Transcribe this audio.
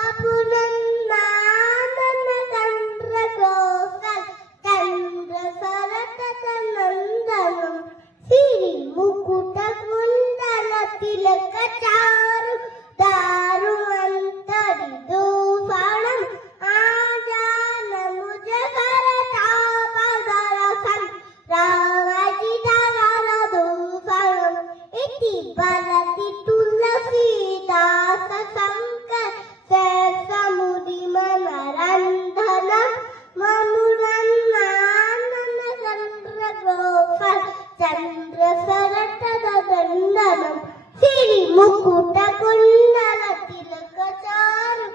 മപുനന്ദന ചന്ദ്രഗോസൽ ചന്ദ്രസരതനന്ദനം Siri മുകുട Kundala Tilak ചാരു ദാരുമന്തരി ദൂഫാണം ആജാന മുജകര താപദരസൻ രാഗജിതര ദൂഫാണം ഇതി ബലതി Tulsidas Shankar സമുദി മനരന്ധനം മമുരന്നാനന ചന്ദ്രഗോപൽ ചന്ദ്രസരതനന്ദനം Siri മുകുട Kundala Tilak ചാരു